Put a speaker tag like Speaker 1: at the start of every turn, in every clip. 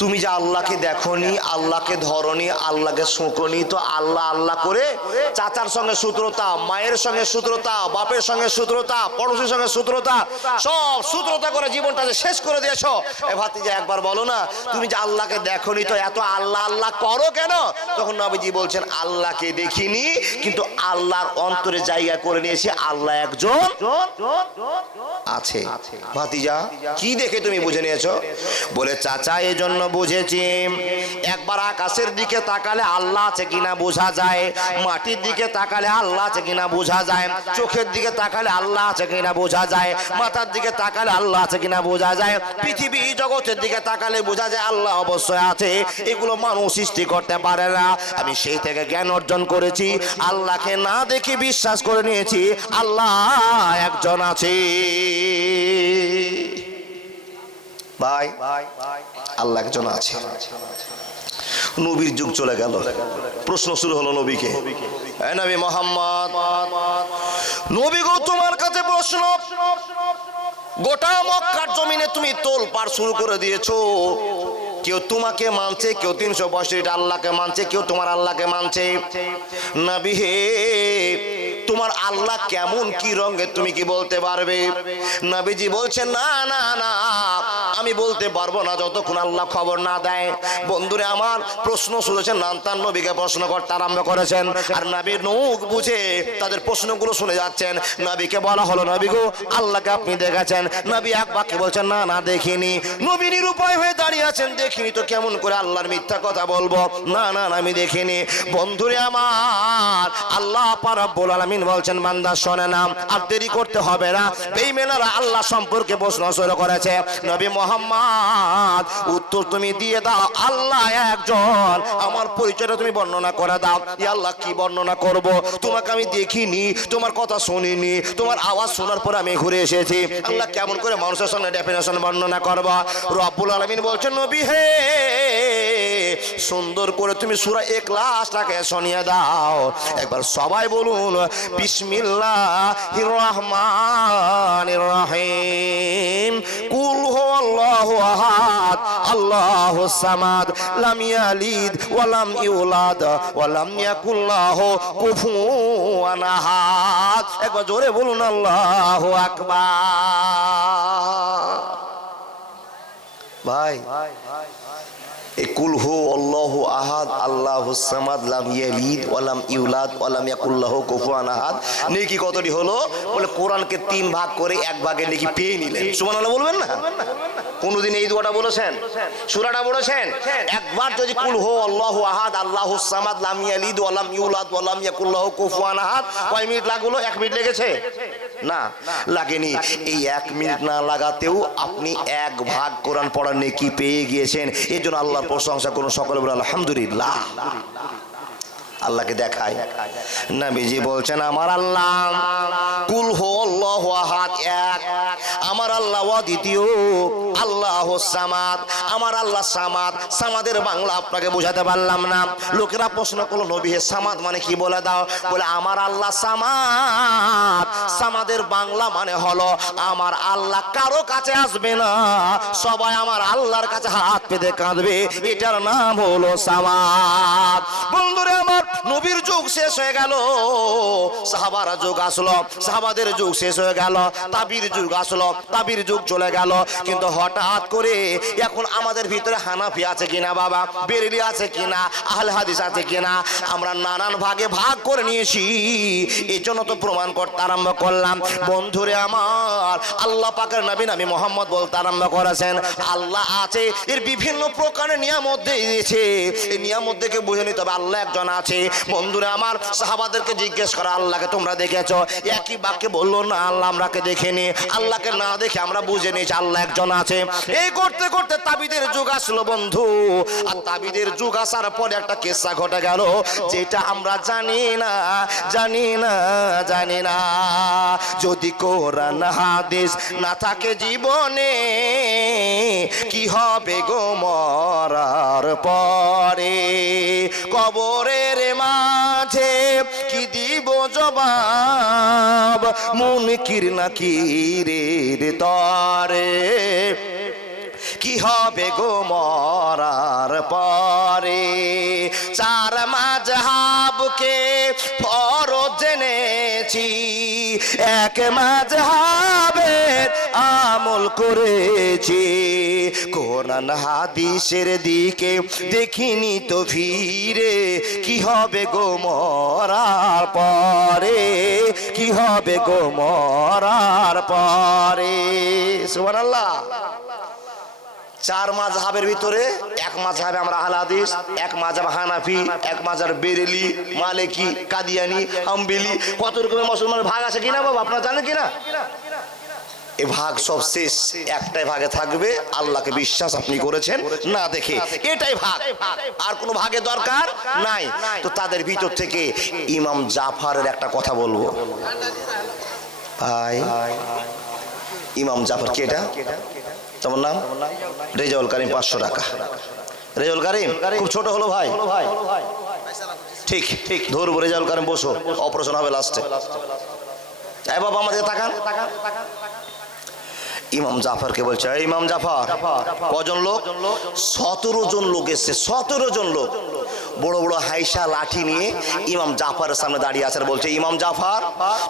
Speaker 1: তুমি যে আল্লাহকে দেখনি, আল্লাহকে ধরনি, আল্লাহকে শোকনি, তো আল্লাহ আল্লাহ করে চাচার সঙ্গে সূত্রতা মায়ের সঙ্গে সূত্রতা বাপের সঙ্গে সূত্রতা পড়োশির সঙ্গে সূত্রতা সব সূত্রতা করে জীবনটা যে শেষ করে দিয়েছ। এ ভাতিজা, একবার বলো না, তুমি যে আল্লাহকে দেখনি, তো এত আল্লাহ আল্লাহ করো কেন? তখন নবীজি বলছেন, আল্লাহকে দেখিনি, কিন্তু আল্লাহর অন্তরে জায়গা করে নিয়েছি, আল্লাহ একজন আছে। ভাতিজা, কি দেখে তুমি বুঝে নিয়েছো? বলে চাচা এই জন্য বুঝেছি। একবার আকাশের দিকে তাকালে আল্লাহ আছে কিনা বোঝা যায়। মাটির দিকে তাকালে আল্লাহ আছে কিনা বোঝা যায়। চোখের দিকে তাকালে আল্লাহ আছে কিনা বোঝা যায়। মাথার দিকে তাকালে আল্লাহ আছে কিনা বোঝা যায়। পৃথিবী জগতের দিকে তাকালে বোঝা যায় আল্লাহ অবশ্যই আছে। এগুলো মানুষ সৃষ্টি করতে পারে না। আমি সেই থেকে জ্ঞান অর্জন করেছি। আল্লাহকে না দেখে বিশ্বাস করে নিয়েছি। আল্লাহ একজন আছে। ভাই আল্লাহ একজন আছে। নবীর যুগ চলে গেল। প্রশ্ন শুরু হলো নবীকে। নবী মোহাম্মদ নবী গো তোমার কাছে প্রশ্ন। গোটা মক্কার জমিনে তুমি তোল পার শুরু করে দিয়েছ। কেউ তোমাকে মানছে, কেউ তিনশো পঁয়ষট্টি, আল্লাহকে মানছে, কেউ তোমার আল্লাহকে মানছে। নবী হে তোমার আল্লাহ কেমন কি রঙের তুমি কি বলতে পারবে? নবীজি বলছেন না না না, আমি বলতে পারব না যতক্ষণ আল্লাহ খবর না দেয়। বন্ধুরে, আমার প্রশ্ন শুনেছেন, নান্তান নবীকে প্রশ্ন করতে আরম্ভ করেছেন। আর নবীর মুখ বুঝে তাদের প্রশ্নগুলো শুনে যাচ্ছেন। নবীকে বলা হলো, নবী গো, আল্লাহকে আপনি দেখেছেন। নবী এক বাক্যে বলছেন, না না, দেখিনি। নবী নিরুপায় হয়ে দাঁড়িয়ে আছেন, দেখিনি তো কেমন করে আল্লাহর মিথ্যা কথা বলব? না না আমি দেখিনি। বন্ধুরে, আমার আল্লাহ পারাব্বুল আলামিন বলছেন, বান্দা শোনে না, আর দেরি করতে হবে না। বেঈমানেরা আল্লাহ সম্পর্কে প্রশ্ন শুরু করেছে। নবী মোহাম্মদ, উত্তর তুমি দিয়ে দাও। আল্লাহ একজন। আমার পরিচয়টা তুমি বর্ণনা করে দাও। ই আল্লাহ, কি বর্ণনা করব? তোমাকে আমি দেখিনি, তোমার কথা শুনিনি, তোমার আওয়াজ শোনার পর আমি ঘুরে এসেছি। আল্লাহ কেমন করে মানুষের সঙ্গে ডেফিনেশন বর্ণনা করব? রব্বুল আলামিন বলছেন, নবী হে সুন্দর করে তুমি সূরা ইখলাসটাকে শুনিয়ে দাও। একবার সবাই বলুন, বিসমিল্লাহির রহমানির রহিম। কুল হুয়াল্লাহু আহাদ আল্লাহুস সামাদ, লাম ইয়ালিদ ওয়া লাম ইউলাদ ওয়া লাম ইয়াকুল লাহু কুফুয়ান আহাদ। একবার জোরে বলুন, আল্লাহু আকবার। ভাই কুল হু আল্লাহু আহাদ, আল্লাহু সামাদ, লাম ইয়ালিদ, ওয়া লাম ইউলাদ, ওয়া লাম ইয়াকুল লাহু কুফুয়ান আহাদ। নেকি কতটি হলো? বলে কোরআনকে তিন ভাগ করে এক ভাগে নেকি পেয়ে নিলেন। সুবহানাল্লাহ বলবেন না? কোনদিন এই দুয়াটা বলেছেন? সূরাটা বলেছেন? একবার যদি কুল হু আল্লাহু আহাদ, আল্লাহু সামাদ, লাম ইয়ালিদ, ওয়া লাম ইউলাদ, ওয়া লাম ইয়াকুল লাহু কুফুয়ান আহাদ। কয় মিনিট লাগল? এক মিনিট লেগেছে? না, লাগেনি। এই এক মিনিট না লাগাতেও আপনি এক ভাগ কোরআন পড়ার নেকি পেয়ে গিয়েছেন। এই জন্য আল্লাহর প্রশংসা করুন সকলে বলে আলহামদুলিল্লাহ। আল্লাহকে দেখায়। নবীজি বলছেন, আমার আল্লাহ, কুল হো আল্লাহ এক আল্লাহ দ্বিতীয়। আল্লাহ সামাদ। আমার আল্লাহ সামাদ। সামাদের বাংলা আপনাকে বোঝাতে পারলাম না। লোকেরা প্রশ্ন করল, নবী সামাদ মানে কি বলে দাও? বলে, আমার আল্লাহ সামাদ। সামাদের বাংলা মানে হলো, আমার আল্লাহ কারও কাছে আসবে না। সবাই আমার আল্লাহর কাছে হাত পেতে কাঁদবে। এটার নাম হলো সামাদ। বন্ধুরে আমার, নবীর যুগ শেষ হয়ে গেল। সাহাবারা যুগ আসলো। সাহাবাদের যুগ শেষ হয়ে গেল। তাবির যুগ আসলো। তাবির যুগ চলে গেল। কিন্তু হঠাৎ করে এখন আমাদের ভিতরে হানাফি আছে কিনা বাবা? বেরেলি আছে কিনা? আহলে হাদিস আছে কিনা? আমরা নানান ভাগে ভাগ করে নিয়েছি। এই জন্য তো প্রমাণ করতে আরম্ভ করলাম। বন্ধুরে আমার, আল্লাহ পাকের নবী আমি মোহাম্মদ বলতে আরম্ভ করেছেন, আল্লাহ আছে, এর বিভিন্ন প্রকারের নিয়ামত দিয়েছে। এই নিয়ামত দেখে বুঝে নিতে হবে, আল্লাহ একজন আছে। বন্ধুরা আমার, সাহাবাদেরকে জিজ্ঞেস করা, আল্লাহকে তোমরা দেখেছ? একই বাক্যে বলল, না, আল্লাহ আমরাকে দেখেনি। আল্লাহকে না দেখে আমরা বুঝে নিয়েছি আল্লাহ একজন আছে। এই করতে করতে তাবিদের যুগ আসলো বন্ধু। আর তাবিদের যুগ আসার পরে একটা কেসা ঘটে গেল, যেটা আমরা জানি না জানি না জানি না। যদি কোরআন হাদিস না থাকে জীবনে, কি হবে গো মরার পরে? কবরের মুনকির রে তরে? কি হবে গো মরার পরে? চার মাঝহাবকে ফরজ জেনেছি। এক মাঝহাবের আমল করেছি। কোরআন হাদিসের দিকে দেখিনি তো ফিরে। কি হবে গো মরার পরে? কি হবে গো মরার পরে? সুবহানাল্লাহ। চার মাঝহাবের ভিতরে এক মাঝহাবে আমরা আহলে হাদিস, এক মাঝহাব হানাফি, এক মাঝহাব বেরেলি, মালিকি, কাদিয়ানি, হাম্বিলি। কত রকমের মুসলমানের ভাগ আছে কিনা বাবা? আপনারা জানেন কিনা? এ ভাগ সব শেষ, একটাই ভাগে থাকবে, আল্লাহকে বিশ্বাস আপনি করেছেন, না দেখে, এটাই ভাগ। আর কোনো ভাগে দরকার নাই। তো তাদের ভিতর থেকে ইমাম জাফারের একটা কথা বলব। ইমাম জাফর কে এটা? তোমার নাম? রেজাউল করিম, পাঁচশো টাকা। রেজাউল করিম, খুব ছোট হলো ভাই। ঠিক ঠিক ধরবো রেজাউল করিম, বসো। অপারেশন হবে লাস্টে। বাবা, আমাদের তাকান। ইমাম জাফরকে বলছে ইমাম জাফার কজন লোক? সতেরো জন লোক এসছে সতেরো জন লোক। বড় বড় হাইসা লাঠি নিয়ে ইমাম জাফারের সামনে দাঁড়িয়ে আছে বলছে, ইমাম জাফার,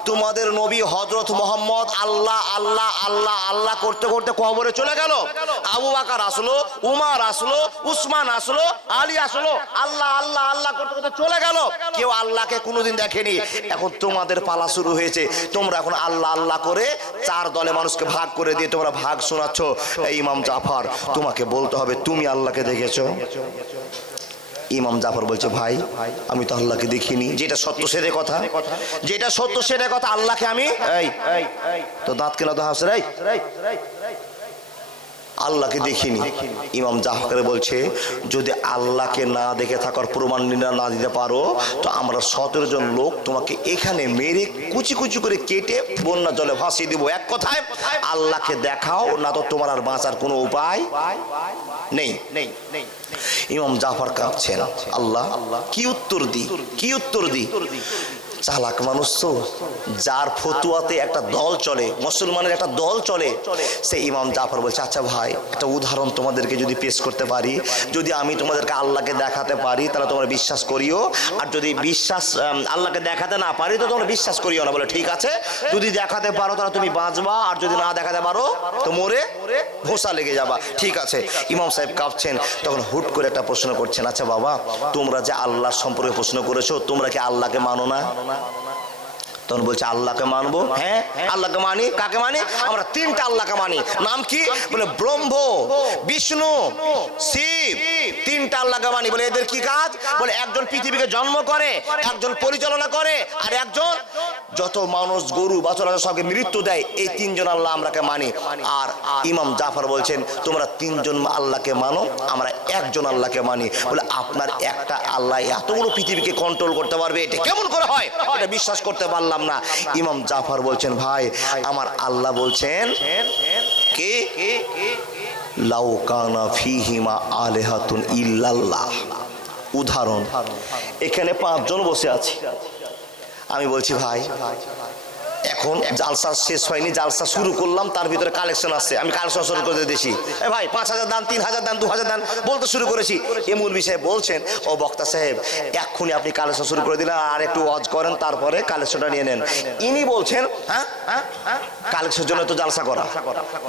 Speaker 1: তোমাদের নবী হজরত মোহাম্মদ আল্লাহ আল্লাহ আল্লাহ আল্লাহ করতে করতে কবরে চলে গেল। আবু বাকার আসলো, উমার আসলো, উসমান আসলো, আলী আসলো, আল্লাহ আল্লাহ আল্লাহ করতে করতে চলে গেল। কেউ আল্লাহকে কোনোদিন দেখেনি। এখন তোমাদের পালা শুরু হয়েছে। তোমরা এখন আল্লাহ আল্লাহ করে চার দলে মানুষকে ভাগ করে দিয়ে তোমরা ভাগ শোনাচ্ছ। ইমাম জাফার, তোমাকে বলতে হবে, তুমি আল্লাহকে দেখেছ। ইমাম জাফর বলছে ভাই আমি তো আল্লাহকে দেখিনি। যেটা সত্য সেটা কথা। যেটা সত্য সেটা কথা আল্লাহকে আমি এই তো দাঁত কেন তো হাসরাই আল্লাহকে দেখিনি। ইমাম জাফর বলছে, যদি আল্লাহকে না দেখে থাকার প্রমাণ না- দিতে পারো, তো আমরা সতেরো জন লোক তোমাকে এখানে মেরে কুচি কুচি করে কেটে বন্যা জলে ভাসিয়ে দিব। এক কথায়, আল্লাহকে দেখাও, না তো তোমার আর বাঁচার কোনো উপায় নেই। ইমাম জাফর কাঁপছেন আল্লাহ, কি উত্তর দি কি উত্তর দি চালাক মানুষ তো। যার ফতুয়াতে একটা দল চলে, মুসলমানের একটা দল চলে, সে ইমাম জাফর বলছে আচ্ছা ভাই, একটা উদাহরণ তোমাদেরকে যদি পেশ করতে পারি, যদি আমি তোমাদেরকে আল্লাহকে দেখাতে পারি, তাহলে তোমরা বিশ্বাস করিও। আর যদি বিশ্বাস আল্লাহকে দেখাতে না পারি, তো তোমরা বিশ্বাস করিও না। বলে, ঠিক আছে, যদি দেখাতে পারো, তাহলে তুমি বাঁচবা, আর যদি না দেখাতে পারো, তো মরে ভোসা লেগে যাবা। ঠিক আছে, ইমাম সাহেব কাঁপছেন, তখন হুট করে একটা প্রশ্ন করছেন আচ্ছা বাবা, তোমরা যে আল্লাহর সম্পর্কে প্রশ্ন করেছ, তোমরা কি আল্লাহকে মানো না? 많으나 তখন বলছে, আল্লাহকে মানবো? হ্যাঁ আল্লাহকে মানি। কাকে মানি? আমরা তিনটা আল্লাহকে মানি। নাম কি? বলে ব্রহ্ম, বিষ্ণু, শিব। তিনটা আল্লাহকে মানি। বলে এদের কি কাজ? বলে একজন পৃথিবীকে জন্ম করে, একজন পরিচালনা করে, আর একজন যত মানুষ, গরু, বাছরা সবকে মৃত্যু দেয়, এই তিনজন আল্লাহ আমরাকে মানি। আর ইমাম জাফর বলছেন, তোমরা তিনজন আল্লাহকে মানো, আমরা একজন আল্লাহকে মানি। বলে, আপনার একটা আল্লাহ এতগুলো পৃথিবীকে কন্ট্রোল করতে পারবে, এটা কেমন করে হয়? এটা বিশ্বাস করতে পারলাম না। ইমাম জাফর বলছেন, ভাই, আমার আল্লাহ বলছেন কে? লাউকানা ফিহিমা আলেহাতুন ইল্লাল্লাহ। উদাহরণ, এখানে পাঁচজন বসে আছি। আমি বলছি, ভাই এখন জালসা শেষ হয়নি, জালসা শুরু করলাম, তার ভিতরে কালেকশন আসছে আমি কালেকশন শুরু করে দিয়েছি ভাই, পাঁচ হাজার দান, তিন হাজার দান, দু হাজার দান, বলতে শুরু করেছি। এমুল বিষয়ে বলছেন, ও বক্তা সাহেব, এক্ষুনি আপনি কালেকশন শুরু করে দিলেন আর একটু ওয়াজ করেন, তারপরে কালেকশনটা নিয়ে নেন। ইনি বলছেন হ্যাঁ কালেকশনের জন্য তো জালসা করা।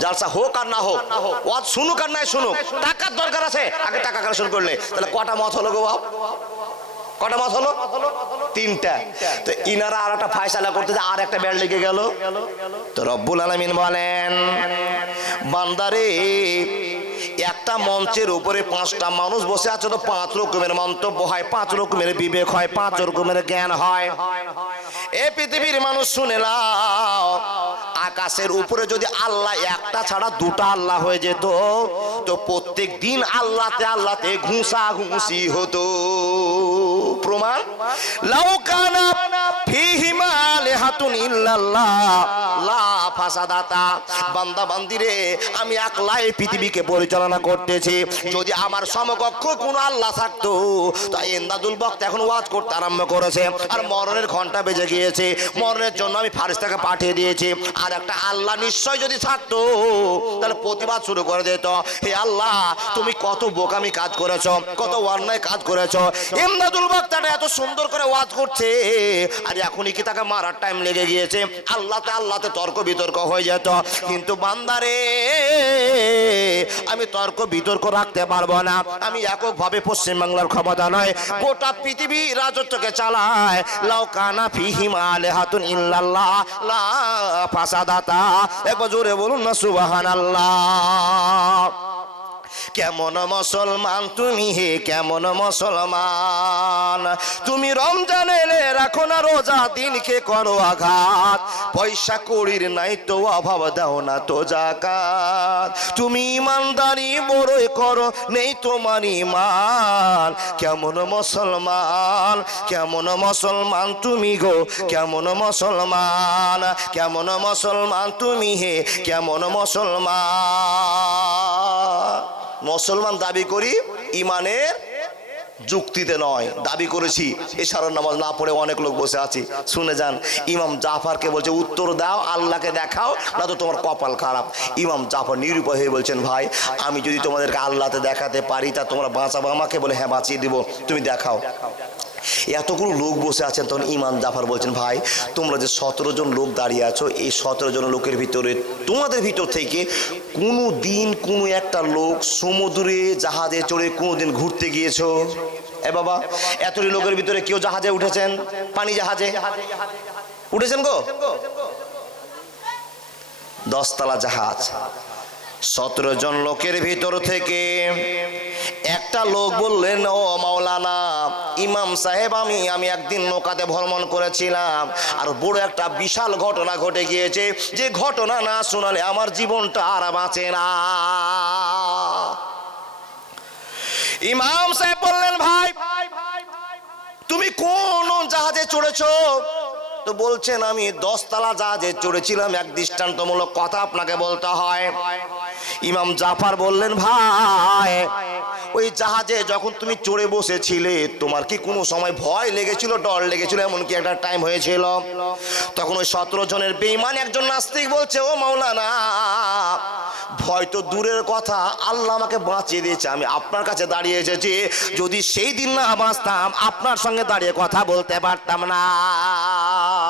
Speaker 1: জালসা হোক আর না হোক, ওয়াজ শুনুক আর নাই শুনুক, টাকার দরকার আছে, আগে টাকা কালেকশন করলে তাহলে কটা মত হলো গো বাপ? কটা মাস হলো? তিনটা। তো ইনারা আর একটা ফায়সালা করতে আর একটা বেল লেগে গেল। তো রব্বুল আলমিন বলেন, বান্দারে, একটা মঞ্চের উপরে পাঁচটা মানুষ বসে আছে তো পাঁচ রকমের মন্তব্য হয়, পাঁচ রকমের বিবেক হয়, পাঁচ রকমের জ্ঞান হয়। এ পৃথিবীর মানুষ শুনে আকাশের উপরে যদি আল্লাহ একটা ছাড়া দুটা আল্লাহ হয়ে যেত, তো প্রত্যেক দিন আল্লাহতে আল্লাহতে ঘুষা ঘুষি হতো। প্রমাণ লাউকানা ফিহিমা আলিহাতুন ইল্লাল্লাহ। লা ফাসাদাতা। বান্দা বান্দিরে, আমি একলাই পৃথিবীকে পরিচালনা করতেছি। যদি আমার সমকক্ষ কোন আল্লাহ থাকতো বক্ত এখন ওয়াজ করতে আরম্ভ করেছে। আর মরণের ঘণ্টা বেজে গিয়েছে। মরণের জন্য আমি ফারিস্তাকে পাঠিয়ে দিয়েছি। আর একটা আল্লাহ নিশ্চয় যদি থাকতো, তাহলে প্রতিবাদ শুরু করে দিত। হে আল্লাহ, তুমি কত বোকামি কাজ করেছ, কত অন্যায় কাজ করেছ। ইমদাদুল বক্তাটা এত সুন্দর করে ওয়াজ করছে। আর এখনই কি তাকে মারার টাইম লেগে গিয়েছে? আল্লাহতে আল্লাহতে তর্ক বিতর্ক হয়ে যেত। কিন্তু বান্দারে, আমি তর্ক বিতর্ক রাখতে পারব না। আমি এককভাবে পশ্চিমবাংলার ক্ষমতা নয়। গোটা পৃথিবী রাজত্বকে চালায়। লাউ কানা ফিহিম আলে হাতুন ইল্লাল্লাহ। লা ফাসাদাতা। একবার জোরে বলুন না, সুবহানাল্লাহ। কেমন মুসলমান তুমি হে, কেমন মুসলমান? তুমি রমজান এলে রাখো না রোজা, দিনকে করো আঘাত। পয়সা কড়ির নাই তো অভাব, দাও না তো জাকাত। তুমি ইমানদারি বড়ই করো, নেই তোমার ইমান। কেমন মুসলমান কেমন মুসলমান তুমি গো, কেমন মুসলমান। কেমন মুসলমান তুমি হে, কেমন মুসলমান। মুসলমান দাবি করি ইমানের যুক্তিতে নয়। দাবি করেছি এছাড়াও নামাজ না পড়ে অনেক লোক বসে আছি। শুনে যান, ইমাম জাফারকে বলছে, উত্তর দাও, আল্লাহকে দেখাও, না তো তোমার কপাল খারাপ। ইমাম জাফর নিরুপায় হয়ে বলছেন, ভাই, আমি যদি তোমাদেরকে আল্লাহতে দেখাতে পারি, তা তোমরা বাঁচাবো আমাকে বলে হ্যাঁ বাঁচিয়ে দিব, তুমি দেখাও। এতগুলো লোক বসে আছেন, তখন ইমাম জাফর বলছেন, ভাই, তোমরা যে সতেরো জন লোক দাঁড়িয়ে আছো, এই সতেরো জন লোকের ভিতরে তোমাদের ভিতর থেকে কোনো দিন কোনো একটা লোক সমুদ্রে জাহাজে চড়ে কোনো দিন ঘুরতে গিয়েছো? এ বাবা এতটি লোকের ভিতরে কেউ জাহাজে উঠেছেন? পানি জাহাজে? উঠেছেন গো? দশতলা জাহাজ। সতেরো জন লোকের ভিতর থেকে একটা লোক বললেন, ও মাওলানা, ইমাম সাহেব, আমি আমি একদিন নৌকাতে ভ্রমণ করেছিলাম আর বড় একটা বিশাল ঘটনা ঘটে গিয়েছে। যে ঘটনা না শোনালে আমার জীবনটা আর বাঁচে না। ইমাম সাহেব বললেন, ভাই, তুমি কোন জাহাজে চড়েছো? তো বলছেন, আমি দশতলা জাহাজে চড়েছিলাম, এক দৃষ্টান্তমূলক কথা আপনাকে বলতে হয়। ইমাম জাফার বললেন, ভাই, ওই জাহাজে যখন তুমি চড়ে বসেছিলে, তোমার কি কোনো সময় ভয় লেগেছিল, ডর লেগেছিল? এমনকি একটা টাইম হয়েছিল, তখন ওই সতেরো জনের বেইমান একজন নাস্তিক বলছে, ও মাওলানা, ভয় তো দূরের কথা, আল্লাহ আমাকে বাঁচিয়ে দিয়েছে, আমি আপনার কাছে দাঁড়িয়ে এসেছি। যদি সেই দিন না বাঁচতাম, আপনার সঙ্গে দাঁড়িয়ে কথা বলতে পারতাম না।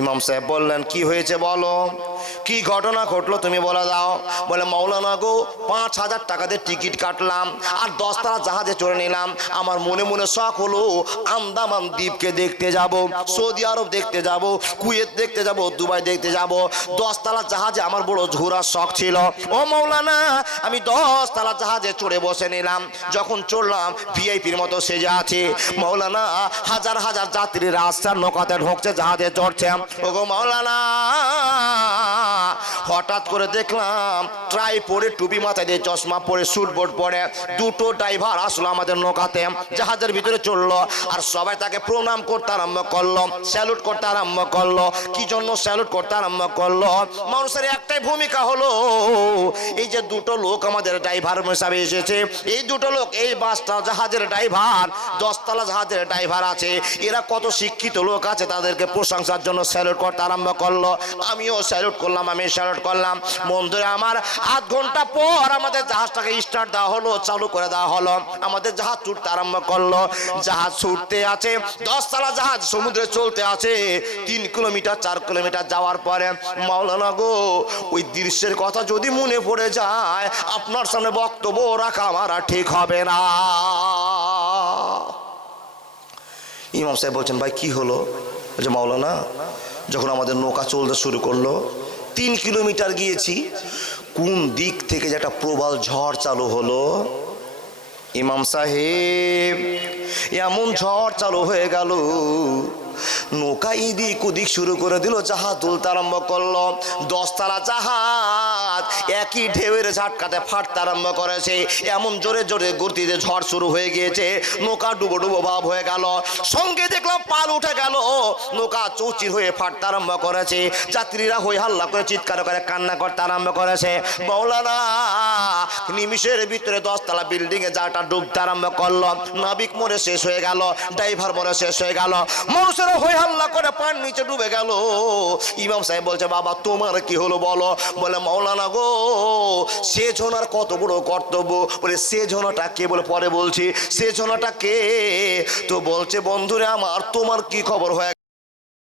Speaker 1: ইমাম সাহেব বললেন, কি হয়েছে বলো? কি ঘটনা ঘটলো তুমি বলে দাও। বলে মৌলানা গো, পাঁচ হাজার টাকাতে টিকিট কাটলাম আর দশতলা জাহাজে চড়ে নিলাম। আমার মনে মনে শখ হলো আন্দামান দ্বীপকে দেখতে যাব, সৌদি আরব দেখতে যাব, কুয়েত দেখতে যাব, দুবাই দেখতে যাব। দশতলা জাহাজে আমার বড় ঘোরার শখ ছিল। ও মৌলানা আমি দশতলা জাহাজে চড়ে বসে নিলাম। যখন চড়লাম, ভিআইপির মতো সেজে আছে। মৌলানা হাজার হাজার যাত্রীরা আসছে আর নৌকাতে ঢুকছে, জাহাজে চড়ছে। ওগো মাওলানা। হঠাৎ করে দেখলাম ট্রাই পরে টুপি মাথায় দিয়ে চশমা পরে স্যুট বোর্ড পরে দুটো ড্রাইভার আসলো আমাদের নৌকাতে, জাহাজের ভিতরে চলল আর সবাই তাকে প্রণাম করতে আরম্ভ করল স্যালুট করতে আরম্ভ করল। কি জন্য স্যালুট করতে আরম্ভ করল? মানুষের একটাই ভূমিকা হলো এই যে দুটো লোক আমাদের ড্রাইভার হিসাবে এসেছে। এই দুটো লোক, এই বাসটা জাহাজের ড্রাইভার দশতলা জাহাজের ড্রাইভার আছে। এরা কত শিক্ষিত লোক আছে তাদেরকে প্রশংসার জন্য স্যালুট করতে আরম্ভ করল। আমিও স্যালুট করলাম, আমি স্যালুট করলাম। বন্ধুরা, আমার আধ ঘণ্টা পর আমাদের জাহাজটাকে স্টার্ট দেওয়া হলো, চালু করে দেওয়া হলো। আমাদের জাহাজ ছুটতে আরম্ভ করল। জাহাজ ছুটতে আছে, দশতলা জাহাজ সমুদ্রে চলতে আছে। তিন কিলোমিটার, চার কিলোমিটার যাওয়ার পরে, মাওলানা গো, ওই দৃশ্যের কথা যদি মনে পড়ে যায়, আপনার সামনে বক্তব্য রাখা আমার ঠিক হবে না। ইমাম সাহেব বলছেন, ভাই, কি হলো? বলছে, মাওলানা, যখন আমাদের নৌকা চলতে শুরু করল তিন কিলোমিটার গিয়েছি, কোন দিক থেকে যে একটা প্রবল ঝড় চালু হলো? ইমাম সাহেব, এমন ঝড় চালু হয়ে গেল নৌকা ইদিক উদিক শুরু করে দিল জাহাজ তুলতে আরম্ভ করল। দশতলা জাহাজ একই ঢেউয়ের ঝাটকাতে ফাটতে আরম্ভ করেছে। এমন জোরে জোরে গতিতে ঝড় শুরু হয়ে গিয়েছে। নৌকা ডুবো ডুবো ভাব হয়ে গেল। সঙ্গে দেখলাম পাল উঠে গেল। নৌকা চৌচির হয়ে ফাটতে আরম্ভ করেছে। যাত্রীরা হয়ে হাল্লা করে চিৎকার করে কান্না করতে আরম্ভ করেছে। মৌলানা নিমিষের ভিতরে দশতলা বিল্ডিং এ যাটা ডুবতে আরম্ভ করল। নাবিক মরে শেষ হয়ে গেল। ড্রাইভার মরে শেষ হয়ে গেল। মানুষেরা হয়ে হাল্লা করে পান নিচে ডুবে গেল। ইমাম সাহেব বলছে, বাবা, তোমার কি হলো বলো? বলে মৌলানা গো সে ঝোনার কত বড় কর্তব্য? বলে সে ঝোনাটা কে? বলে, পরে বলছি সে ঝোনাটা কে? তো বলছে, বন্ধুরে আমার, তোমার কি খবর? হয়ে